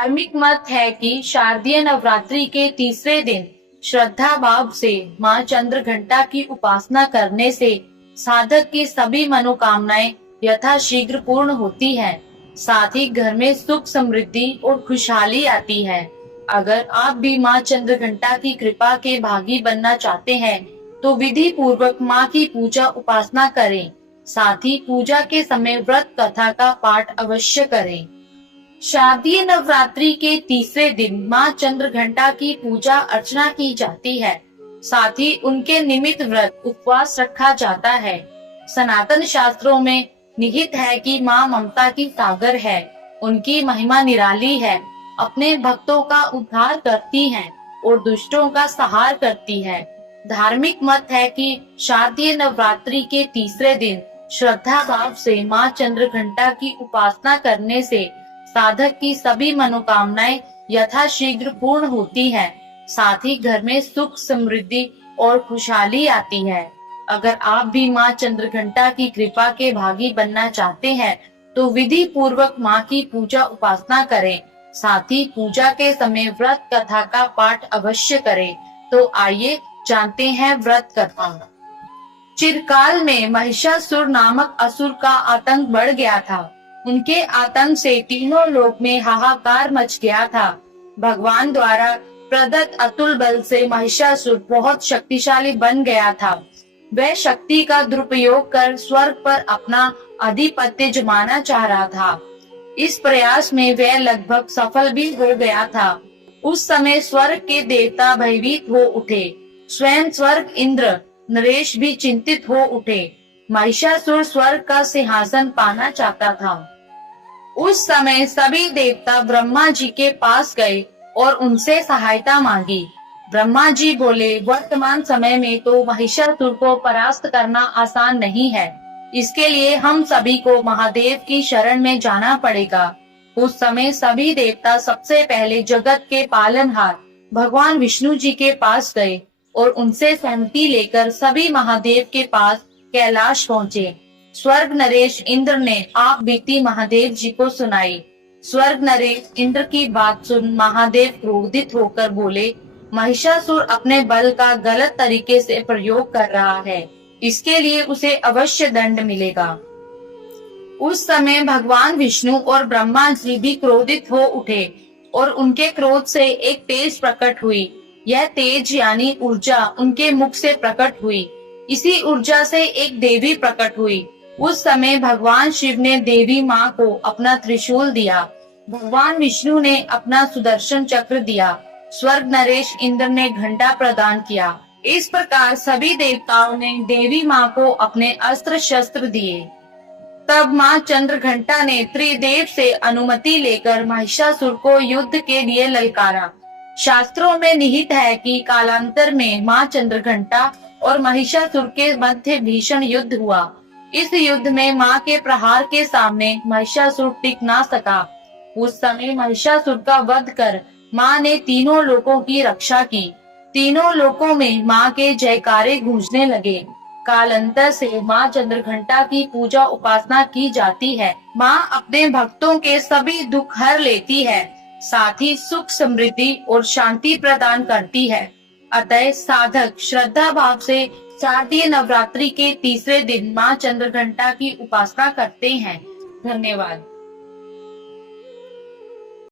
धार्मिक मत है कि शारदीय नवरात्रि के तीसरे दिन श्रद्धा भाव से मां चंद्रघंटा की उपासना करने से साधक की सभी मनोकामनाएं यथाशीघ्र पूर्ण होती हैं। साथ ही घर में सुख समृद्धि और खुशहाली आती है। अगर आप भी मां चंद्रघंटा की कृपा के भागी बनना चाहते हैं तो विधि पूर्वक मां की पूजा उपासना करें। साथ ही पूजा के समय व्रत कथा का पाठ अवश्य करें। शारदीय नवरात्रि के तीसरे दिन मां चंद्रघंटा की पूजा अर्चना की जाती है। साथ ही उनके निमित्त व्रत उपवास रखा जाता है। सनातन शास्त्रों में निहित है कि मां ममता की सागर है। उनकी महिमा निराली है। अपने भक्तों का उद्धार करती हैं और दुष्टों का संहार करती है। धार्मिक मत है कि शारदीय नवरात्रि के तीसरे दिन श्रद्धा भाव से मां चंद्रघंटा की उपासना करने से साधक की सभी मनोकामनाएं यथाशीघ्र पूर्ण होती हैं। साथ ही घर में सुख समृद्धि और खुशहाली आती है। अगर आप भी मां चंद्रघंटा की कृपा के भागी बनना चाहते हैं तो विधि पूर्वक मां की पूजा उपासना करें। साथ ही पूजा के समय व्रत कथा का पाठ अवश्य करें। तो आइए जानते हैं व्रत कथा। चिरकाल में महिषासुर नामक असुर का आतंक बढ़ गया था। उनके आतंक से तीनों लोक में हाहाकार मच गया था। भगवान द्वारा प्रदत्त अतुल बल से महिषासुर बहुत शक्तिशाली बन गया था। वह शक्ति का दुरुपयोग कर स्वर्ग पर अपना आधिपत्य जमाना चाह रहा था। इस प्रयास में वह लगभग सफल भी हो गया था। उस समय स्वर्ग के देवता भयभीत हो उठे। स्वयं स्वर्ग इंद्र नरेश भी चिंतित हो उठे। महिषासुर स्वर्ग का सिंहासन पाना चाहता था। उस समय सभी देवता ब्रह्मा जी के पास गए और उनसे सहायता मांगी। ब्रह्मा जी बोले, वर्तमान समय में तो महिषासुर को परास्त करना आसान नहीं है। इसके लिए हम सभी को महादेव की शरण में जाना पड़ेगा। उस समय सभी देवता सबसे पहले जगत के पालनहार भगवान विष्णु जी के पास गए और उनसे सहमति लेकर सभी महादेव के पास कैलाश पहुँचे। स्वर्ग नरेश इंद्र ने आप बीती महादेव जी को सुनाई। स्वर्ग नरेश इंद्र की बात सुन महादेव क्रोधित होकर बोले, महिषासुर अपने बल का गलत तरीके से प्रयोग कर रहा है। इसके लिए उसे अवश्य दंड मिलेगा। उस समय भगवान विष्णु और ब्रह्मा जी भी क्रोधित हो उठे और उनके क्रोध से एक तेज प्रकट हुई। यह तेज यानी ऊर्जा उनके मुख से प्रकट हुई। इसी ऊर्जा से एक देवी प्रकट हुई। उस समय भगवान शिव ने देवी माँ को अपना त्रिशूल दिया। भगवान विष्णु ने अपना सुदर्शन चक्र दिया। स्वर्ग नरेश इंद्र ने घंटा प्रदान किया। इस प्रकार सभी देवताओं ने देवी माँ को अपने अस्त्र शस्त्र दिए। तब माँ चंद्रघंटा ने त्रिदेव से अनुमति लेकर महिषासुर को युद्ध के लिए ललकारा। शास्त्रों में निहित है कि कालांतर में माँ चंद्रघंटा और महिषासुर के मध्य भीषण युद्ध हुआ। इस युद्ध में माँ के प्रहार के सामने महिषासुर टिक ना सका। उस समय महिषासुर का वध कर माँ ने तीनों लोकों की रक्षा की। तीनों लोकों में माँ के जयकारे गूंजने लगे। कालांतर से माँ चंद्रघंटा की पूजा उपासना की जाती है। माँ अपने भक्तों के सभी दुख हर लेती है। साथ ही सुख समृद्धि और शांति प्रदान करती है। अतः साधक श्रद्धा भाव से शारदीय नवरात्रि के तीसरे दिन माँ चंद्रघंटा की उपासना करते हैं। धन्यवाद।